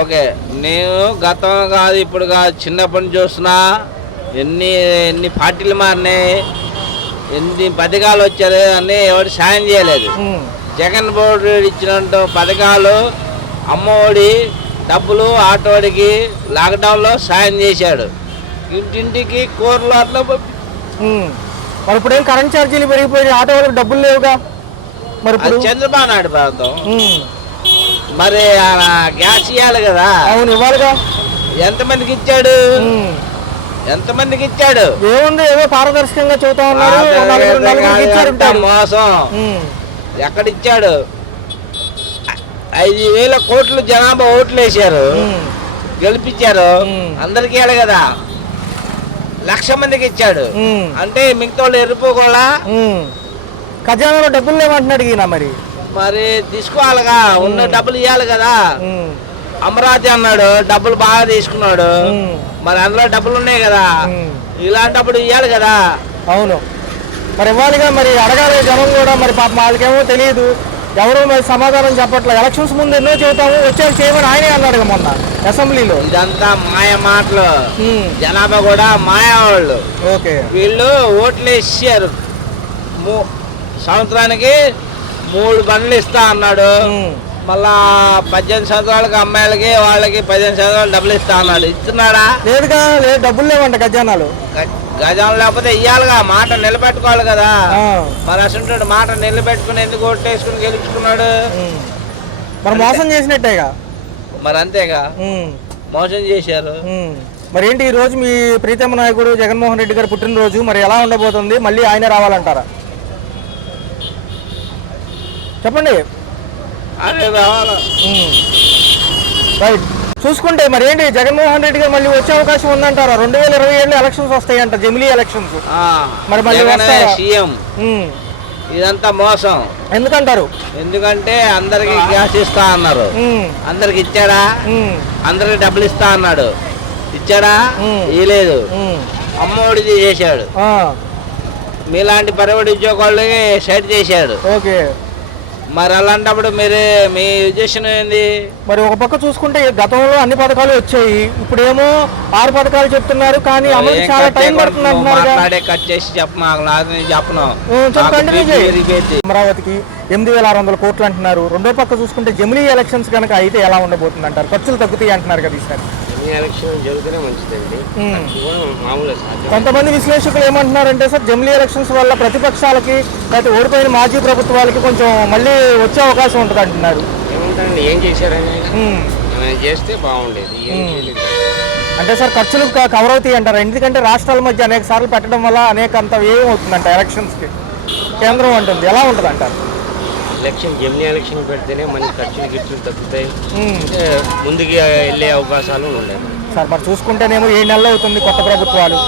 Okay. నేను గతం కాదు ఇప్పుడు కాదు చిన్నప్పటి నుంచి చూస్తున్నా. ఎన్ని ఎన్ని పార్టీలు మారినాయి, ఎన్ని పథకాలు వచ్చారు అని ఎవరు సాయం చేయలేదు. జగన్ బోర్డు ఇచ్చినట్టు పథకాలు, అమ్మఒడి డబ్బులు, ఆటోడికి లాక్డౌన్లో సాయం చేశాడు. ఇంటింటికి కూరలు అట్లా మరి ఇప్పుడేం కరెంట్ ఛార్జీలు పెరిగిపోయి ఆటో వాళ్ళకి డబ్బులు లేవుగా. మరి చంద్రబాబు నాయుడు ప్రభుత్వం మరి గ్యాస్ ఇవ్వాలి కదా. అవును, ఇవ్వాలిగా. ఎంతమందికి ఇచ్చాడు? ఎంతమందికి ఇచ్చాడు? ఏముంది, ఏదో పారదర్శకంగా చెబుతా ఉన్నారు. మోసం. ఎక్కడిచ్చాడు? 5,000 కోట్లు జనాభా ఓట్లు వేశారు, గెలిపించారు. అందరికి ఇవ్వాలి కదా. 1,00,000 మందికి ఇచ్చాడు అంటే మిగతా వాళ్ళు ఎరుపుకోవాలా? ఖజానాలో డబ్బులు లేవంటున్నాడు ఈయన. మరి మరి తీసుకోవాలిగా, ఉన్న డబ్బులు ఇవ్వాలి కదా. అమరావతి అన్నాడు, డబ్బులు బాగా తీసుకున్నాడు. మరి అందులో డబ్బులు ఉన్నాయి కదా, ఇలాంటప్పుడు ఇవ్వాలి కదా. అవును, మరి ఇవ్వాలిగా. మరి అడగాలి జనం కూడా. మరి పాప వాళ్ళకేమో తెలియదు, ఎవరు మరి సమాధానం చెప్పట్లేదు. ఎలక్షన్స్ ముందు ఎన్నో చెబుతాము, వచ్చేది చేయమని ఆయనే అన్నాడు మొన్న అసెంబ్లీలో. ఇదంతా మాయ మాటలు. జనాభా కూడా మాయా వాళ్ళు. ఓకే, వీళ్ళు ఓట్లు వేసారు. సంవత్సరానికి 3 బండ్లు ఇస్తా అన్నాడు. మళ్ళా 18 సంవత్సరాలకి అమ్మాయిలకి వాళ్ళకి 15 సంవత్సరాలు డబ్బులు ఇస్తా అన్నాడు. ఇస్తున్నాడా? లేదుగా, లేదు, డబ్బులు లేవంట ఖజానాలు. గజాలు లేకపోతే ఇయ్యాలిగా, మాట నిలబెట్టుకోవాలి కదా. మరి అసలు మాట నిలబెట్టుకుని ఎందుకు ఓటేసుకుని గెలుచుకున్నాడు? మరి మోసం చేసినట్టేగా. మరి అంతేగా, మోసం చేశారు. మరి ఏంటి ఈ రోజు మీ ప్రీతమ నాయకుడు జగన్మోహన్ రెడ్డి గారి పుట్టినరోజు, మరి ఎలా ఉండబోతుంది? మళ్ళీ ఆయన రావాలంటారా? చెప్పండి. రైట్, చూసుకుంటే మరి ఏంటి జగన్మోహన్ రెడ్డి గారు మళ్ళీ వచ్చే అవకాశం ఉందంటారా? 2027 ఎలక్షన్స్ వస్తాయంట, జమిలీ ఎలక్షన్స్. మరి మళ్ళీ సీఎం. ఇదంతా మోసం. ఎందుకంటారు? ఎందుకంటే అందరికి గ్యాస్ ఇస్తా అన్నారు, అందరికి ఇచ్చాడా? అందరికి డబ్బులు ఇస్తా అన్నాడు, ఇచ్చాడా? ఇవ్వలేదు. అమ్మఒడి చేశాడు, మీలాంటి ప్రైవేట్ ఉద్యోగాలకి సైడ్ చేశాడు. ఓకే, మరి అలాంటప్పుడు మీరు మీ ఉద్దేశం ఏంది? మరి ఒక పక్క చూసుకుంటే గతంలో అన్ని పథకాలు వచ్చాయి, ఇప్పుడేమో 6 పథకాలు చెప్తున్నారు, కానీ అమలు చాలా టైం పడుతుంది అంటున్నారు. కట్ చేసి చెప్పను. అమరావతికి 8,600 కోట్లు అంటున్నారు. రెండో పక్క చూసుకుంటే జమిలీ ఎలక్షన్స్ కనుక అయితే ఎలా ఉండబోతుంది అంటారు? ఖర్చులు తగ్గుతాయి అంటున్నారు కదా ఈసారి. కొంతమంది విశ్లేషకులు ఏమంటున్నారంటే సార్, జమిలీ ఎలక్షన్స్ వల్ల ప్రతిపక్షాలకి లేకపోతే ఓడిపోయిన మాజీ ప్రభుత్వాలకి కొంచెం మళ్ళీ వచ్చే అవకాశం ఉంటుంది అంటున్నారు. ఏం చేశారని చేస్తే బాగుండేది. అంటే సార్ ఖర్చులు కవర్ అవుతాయి అంటారు. ఎందుకంటే రాష్ట్రాల మధ్య అనేక సార్లు పెట్టడం వల్ల అంత వ్యయం అవుతుందంట ఎలక్షన్స్కి. కేంద్రం అంటుంది, ఎలా ఉంటుంది అంటారు? జమిలీ ఎలక్షన్ పెడితేనే మనకి ఖర్చులు తగ్గుతాయి, ముందుకు వెళ్ళే అవకాశాలు ఉన్నాయి సార్. మరి చూసుకుంటేనేమో 7 నెలలు అవుతుంది కొత్త ప్రభుత్వాలు.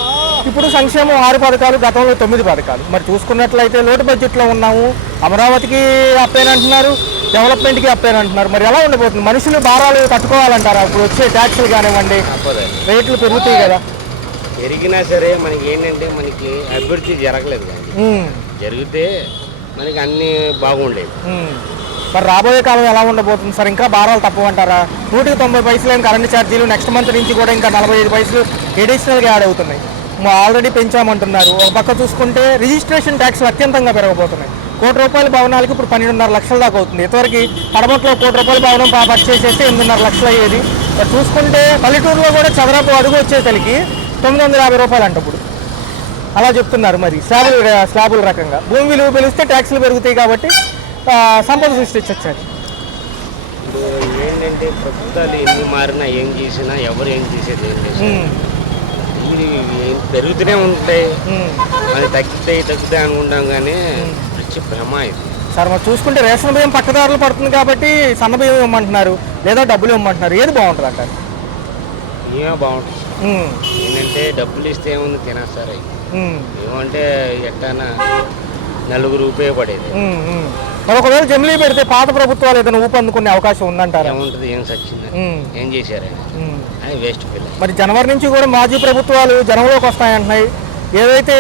ఇప్పుడు సంక్షేమం 6 పథకాలు, గతంలో 9 పథకాలు. మరి చూసుకున్నట్లయితే లోటు బడ్జెట్లో ఉన్నాము. అమరావతికి అప్పేనంటున్నారు, డెవలప్మెంట్కి అప్పేనంటున్నారు. మరి ఎలా ఉండబోతుంది? మనుషులు భారాలు తట్టుకోవాలంటారా? ఇప్పుడు వచ్చే ట్యాక్సులు కానివ్వండి, రేట్లు పెరుగుతాయి కదా. పెరిగినా సరే మనకి ఏంటంటే మనకి అభివృద్ధి జరగలేదు. జరిగితే మనకి అన్ని బాగుండేవి. మరి రాబోయే కాలం ఎలా ఉండబోతుంది సార్? ఇంకా భారాలు తప్పవంటారా? 190 పైసలు ఏం కరెంట్ ఛార్జీలు, నెక్స్ట్ మంత్ నుంచి కూడా ఇంకా 45 పైసలు ఎడిషనల్గా యాడ్ అవుతున్నాయి. ఆల్రెడీ పెంచామంటున్నారు. ఒక పక్క చూసుకుంటే రిజిస్ట్రేషన్ ట్యాక్స్లు అత్యంతంగా పెరగబోతున్నాయి. ₹1,00,000 భవనాలకి ఇప్పుడు 12.5 లక్షల దాకా అవుతుంది. ఇంతవరకు పడమట్లో ₹1,00,000 భవనం పర్చేస్ చేస్తే 8.5 లక్షలు అయ్యేది. మరి చూసుకుంటే పల్లెటూరులో కూడా చదరపు అడుగు వచ్చేసరికి ₹950 అంట ఇప్పుడు. అలా చెప్తున్నారు. మరి స్లాబుల రకంగా భూమి విలువ పెరిగితే ట్యాక్సులు పెరుగుతాయి కాబట్టి సంపద సృష్టించొచ్చారు. ఇప్పుడు ఏంటంటే ప్రభుత్వాలు ఎన్ని మారినా ఏం చేసినా ఎవరు ఏం చేసేది ఏం చేసి పెరుగుతూనే ఉంటాయి. అది తగ్గుతాయి అనుకుంటాం, కానీ వచ్చి భ్రమ ఇది సార్. మరి చూసుకుంటే రేషన్ బియ్యం పక్కదారులు పడుతుంది కాబట్టి సన్న బియ్యం ఇవ్వమంటున్నారు, లేదా డబ్బులు ఇవ్వమంటున్నారు. ఏది బాగుంటుంది అంటారు? ఏమో బాగుంటుంది. ఏంటంటే డబ్బులు ఇస్తే ఏముంది తినేస్తారు. ఏమంటే ఎట్టానా నలుగురు ఉపయోగపడేది. మరి ఒకవేళ జమిలీ పెడితే పాత ప్రభుత్వాలు ఏదైనా ఊపందుకునే అవకాశం ఉందంటారా? ఏముంటుంది, ఏం సచ్చింది, ఏం చేశారని అది వేస్ట్ పిల్ల. మరి జనవరి నుంచి కూడా మాజీ ప్రభుత్వాలు జనంలోకి వస్తాయంటున్నాయి. ఏదైతే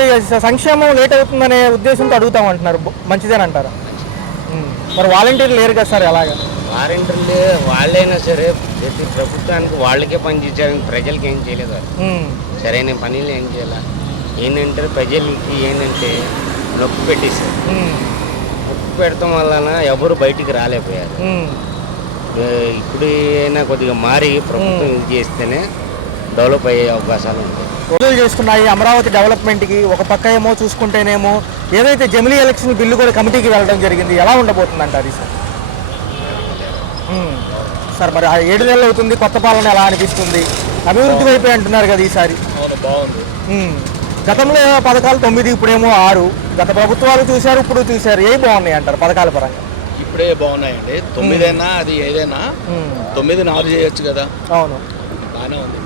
సంక్షేమం లేట్ అవుతుందనే ఉద్దేశంతో అడుగుతామంటున్నారు. మంచిదేనంటారా? మరి వాలంటీర్లు లేరు కదా సార్, ఎలాగా? వారంటీలు వాళ్ళైనా సరే ప్రతి ప్రభుత్వానికి వాళ్ళకే పని చేశారు, ప్రజలకి ఏం చేయలేదు వాళ్ళు. సరైన పనులు ఏం చేయాల. ఏంటంటే ప్రజలకి ఏంటంటే నొప్పి పెట్టేశారు. నొప్పి పెడతాం వలన ఎవరు బయటికి రాలేకపోయారు. ఇప్పుడు అయినా కొద్దిగా మారి ప్రభుత్వం ఇది చేస్తేనే డెవలప్ అయ్యే అవకాశాలు ఉంటాయి. రోజులు చేస్తున్నాయి అమరావతి డెవలప్మెంట్కి. ఒక పక్క ఏమో చూసుకుంటేనేమో ఏదైతే జమిలీ ఎలక్షన్ బిల్లు కూడా కమిటీకి వెళ్ళడం జరిగింది, ఎలా ఉండబోతుంది అంటారు సార్? సార్ మరి 7 నెలలు అవుతుంది, కొత్త పాలన ఎలా అనిపిస్తుంది? అభివృద్ధి వైపే అంటున్నారు కదా ఈసారి. అవును, బాగుంది. గతంలో పథకాలు 9, ఇప్పుడేమో 6. గత ప్రభుత్వాలు చూశారు, ఇప్పుడు చూశారు. ఏ బాగున్నాయి అంటారు పథకాల పరంగా? ఇప్పుడే బాగున్నాయండి. 9 అయినా అది ఏదైనా 9 4 చేయొచ్చు కదా. అవును, బాగానే ఉంది.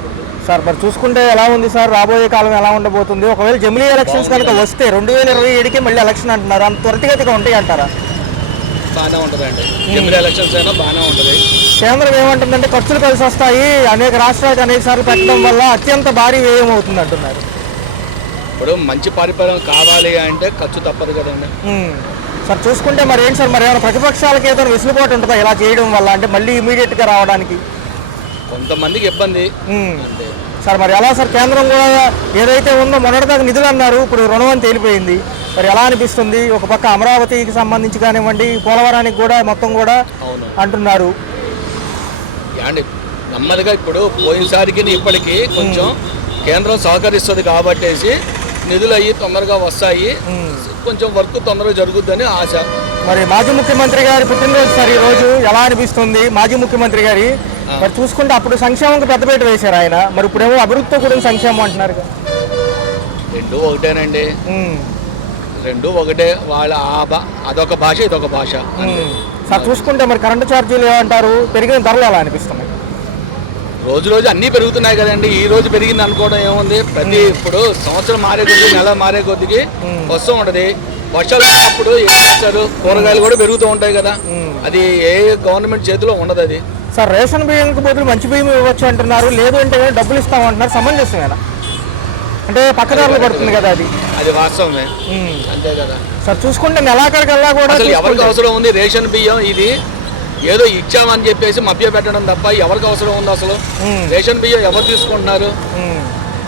సార్ మరి చూసుకుంటే ఎలా ఉంది సార్? రాబోయే కాలం ఎలా ఉండబోతుంది? ఒకవేళ జమిలీ ఎలక్షన్స్ కనుక వస్తే 2027కే మళ్ళీ ఎలక్షన్ అంటున్నారు, అంత త్వరితగతిగా ఉంటాయి అంటారా? బాగానే ఉంటుందండి. జమిలీ ఎలక్షన్స్ అయినా బాగానే ఉంటుంది. కేంద్రం ఏమంటుందంటే ఖర్చులు కలిసి వస్తాయి, అనేక రాష్ట్రాలకు అనేక సార్లు పెట్టడం వల్ల అత్యంత భారీ వ్యయం అవుతుంది అంటున్నారు. ఇప్పుడు మంచి పరిపాలన కావాలి అంటే ఖర్చు తప్పదు కదండి. సార్ చూసుకుంటే మరి ఏంటి సార్, మరి ఏమైనా ప్రతిపక్షాలకి ఏదైనా వెసులుబాటు ఉంటుందా ఇలా చేయడం వల్ల? అంటే మళ్ళీ ఇమీడియట్గా రావడానికి కొంతమందికి ఇబ్బంది అంతే. సార్ మరి ఎలా సార్? కేంద్రం కూడా ఏదైతే ఉందో మొన్నటిదాకా నిధులు అన్నారు, ఇప్పుడు రుణం అని తేలిపోయింది. మరి ఎలా అనిపిస్తుంది? ఒక పక్క అమరావతికి సంబంధించి కానివ్వండి, పోలవరానికి కూడా మొత్తం కూడా అంటున్నారు. అండి నెమ్మదిగా ఇప్పుడు పోయినసారికి ఇప్పటికీ కొంచెం కేంద్రం సహకరిస్తుంది కాబట్టేసి నిధులు అయ్యి తొందరగా వస్తాయి, కొంచెం వర్క్ తొందరగా జరుగుద్దని ఆశ. మరి మాజీ ముఖ్యమంత్రి గారి పుట్టినరోజు సార్ ఈ రోజు, ఎలా అనిపిస్తుంది మాజీ ముఖ్యమంత్రి గారి? మరి చూసుకుంటే అప్పుడు సంక్షేమంకి పెద్దపీట వేశారు ఆయన, మరి ఇప్పుడేమో అభివృద్ధితో కూడిన సంక్షేమం అంటున్నారు. రెండు ఒకటేనండి, రెండు ఒకటే. వాళ్ళ అదొక భాష, ఇదొక భాష. సార్ చూసుకుంటే మరి కరెంటు ఛార్జీలు ఏమంటారు? పెరిగిన ధరలు ఎలా అనిపిస్తున్నాయి? రోజు రోజు అన్నీ పెరుగుతున్నాయి కదండి. ఈ రోజు పెరిగింది అనుకోవడం ఏముంది? ప్రతి ఇప్పుడు సంవత్సరం మారే కొద్ది, నెల మారే కొద్దికి వస్తూ ఉంటది. వర్షాలు ఉన్నప్పుడు ఏం చేస్తారు, కూరగాయలు కూడా పెరుగుతూ ఉంటాయి కదా. అది ఏ గవర్నమెంట్ చేతిలో ఉండదు అది. సార్ రేషన్ బియ్యంకి బదులు మంచి బియ్యం ఇవ్వచ్చు అంటున్నారు, లేదు అంటే డబ్బులు ఇస్తామంటున్నారు. సమంజసమేనా? అంటే పక్కదారులు పడుతుంది కదా అది. అది వాస్తవమే, అంతే కదా. సార్ చూసుకుంటే నెలాఖరికల్లా కూడా అసలు ఎవరికి అవసరం ఉంది రేషన్ బియ్యం? ఇది ఏదో ఇచ్చామని చెప్పేసి మభ్య పెట్టడం తప్ప ఎవరికి అవసరం ఉంది అసలు? రేషన్ బియ్యం ఎవరు తీసుకుంటున్నారు?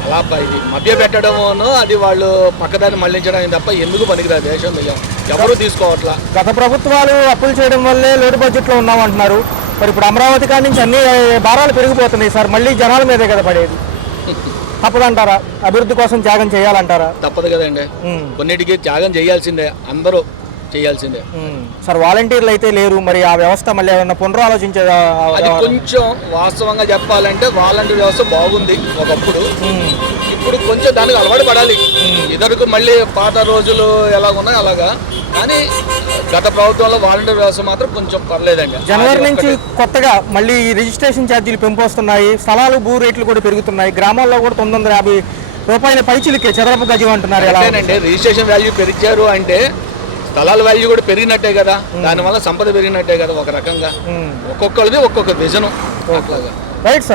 అలా ఇది మభ్య పెట్టడమును, అది వాళ్ళు పక్కదాన్ని మళ్లించడానికి తప్ప ఎందుకు పనికిరాదు రేషన్ బియ్యం. ఎవరు తీసుకోవట్లా. గత ప్రభుత్వాలు అప్పులు చేయడం వల్లే లోటు బడ్జెట్లో ఉన్నామంటున్నారు. మరి ఇప్పుడు అమరావతి కాడి నుంచి అన్ని భారాలు పెరిగిపోతున్నాయి సార్, మళ్ళీ జనాల మీదే కదా పడేది. తప్పదంటారా? అభివృద్ధి కోసం త్యాగం చేయాలంటారా? తప్పదు కదండి, కొన్నిటికి త్యాగం చేయాల్సిందే, అందరూ చేయాల్సిందే. సార్ వాలంటీర్లు అయితే లేరు, మరి ఆ వ్యవస్థ మళ్ళీ ఏమన్నా పునరాలోచించే? అది కొంచెం వాస్తవంగా చెప్పాలంటే వాలంటీర్ వ్యవస్థ బాగుంది ఒకప్పుడు, ఇప్పుడు కొంచెం దానికి అలవాటు పడాలి. ఇద్దరికి మళ్ళీ పాత రోజులు ఎలాగున్నాయి అలాగా. కానీ గత ప్రభుత్వంలో వాలంటీర్ వ్యవస్థ మాత్రం కొంచెం పర్లేదండి. జనవరి నుంచి కొత్తగా మళ్ళీ రిజిస్ట్రేషన్ ఛార్జీలు పెంపు వస్తున్నాయి, స్థలాలు భూ రేట్లు కూడా పెరుగుతున్నాయి. గ్రామాల్లో కూడా 950 రూపాయల పైచిలికే చదరపు గజం అంటున్నారు. ఎలాంటి రిజిస్ట్రేషన్ వాల్యూ పెరిచారు అంటే స్థలాల వాల్యూ కూడా పెరిగినట్టే కదా, దానివల్ల సంపద పెరిగినట్టే కదా ఒక రకంగా. ఒక్కొక్కరిది ఒక్కొక్క విజనం అట్లాగా. Right sir.